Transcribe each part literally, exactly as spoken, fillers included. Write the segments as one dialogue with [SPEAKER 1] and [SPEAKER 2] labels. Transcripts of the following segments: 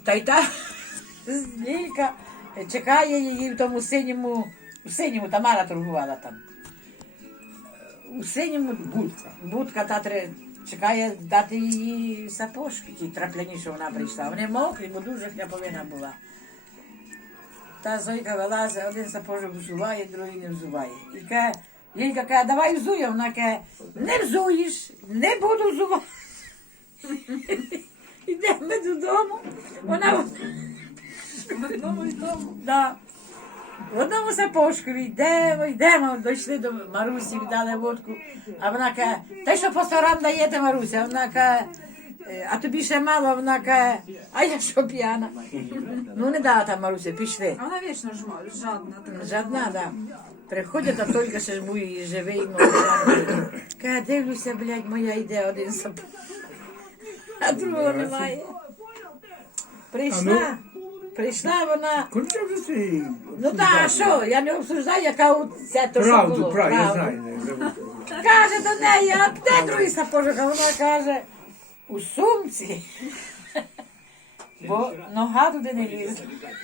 [SPEAKER 1] Та й та Лілька чекає її в тому синьому, у синьому, Тамара торгувала там. У синьому будка. Будка та тре- чекає дати їй сапожки, ті трапляні, що вона прийшла. Вони мокрі, бо дуже хляповина була. Та Зойка вилазить, один сапожок взуває, другий не взуває. І каже, Лілька каже, давай взує, вона каже, не взуєш, не буду взувати. Йдемо додому, вона в одному й тому, да. В одному сапожкові йдемо, йдемо, дійшли до Марусі, віддали водку, а вона каже, та й що по сорам даєте, Маруся? Вона каже, а тобі ще мало, вона каже, а я що п'яна? Ну не дала там Маруся, пішли.
[SPEAKER 2] А вона вічно жма- жадна така.
[SPEAKER 1] Жадна, да. Приходять, а тільки ще ж був живий, молодий. Каже, дивлюся, блядь, моя йде один сапог, а другого немає. Прийшла, прийшла вона.
[SPEAKER 3] Коли вже ти?
[SPEAKER 1] Ну так, а що? Я не обсуждаю, яка у- це то, що
[SPEAKER 3] Правду,
[SPEAKER 1] було.
[SPEAKER 3] правду, я
[SPEAKER 1] Правду.
[SPEAKER 3] знаю. не забув.
[SPEAKER 1] Каже до неї, а де другий сапожок? А вона каже, у сумці. Бо нога туди не лізе.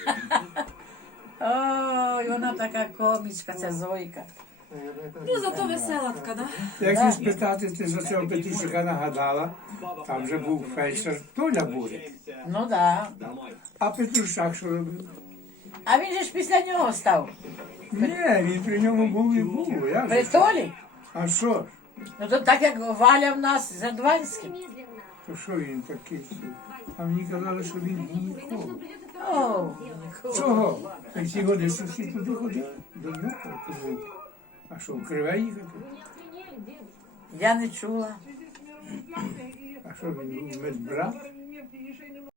[SPEAKER 1] Ой, вона така комічка, ця Зойка.
[SPEAKER 2] Ну, зато весела така, да?
[SPEAKER 3] Якщо спитати, ти за цього Петрусика нагадала, там вже був фельдшер Толя Бурик.
[SPEAKER 1] Ну так. Да.
[SPEAKER 3] А Петрушак що робив?
[SPEAKER 1] А він же ж після нього став.
[SPEAKER 3] Ні, він при ньому був і був. Як
[SPEAKER 1] При
[SPEAKER 3] же?
[SPEAKER 1] Толі?
[SPEAKER 3] А що ж?
[SPEAKER 1] Ну то так як Валя в нас з Адванським.
[SPEAKER 3] То що він такий? А мені казали, що він був ніколи.
[SPEAKER 1] О,
[SPEAKER 3] Чого? Так ці годи всі туди ходили, до нього. Кажу, а що, в Криве їхати?
[SPEAKER 1] я не чула.
[SPEAKER 3] А що він був медбрат?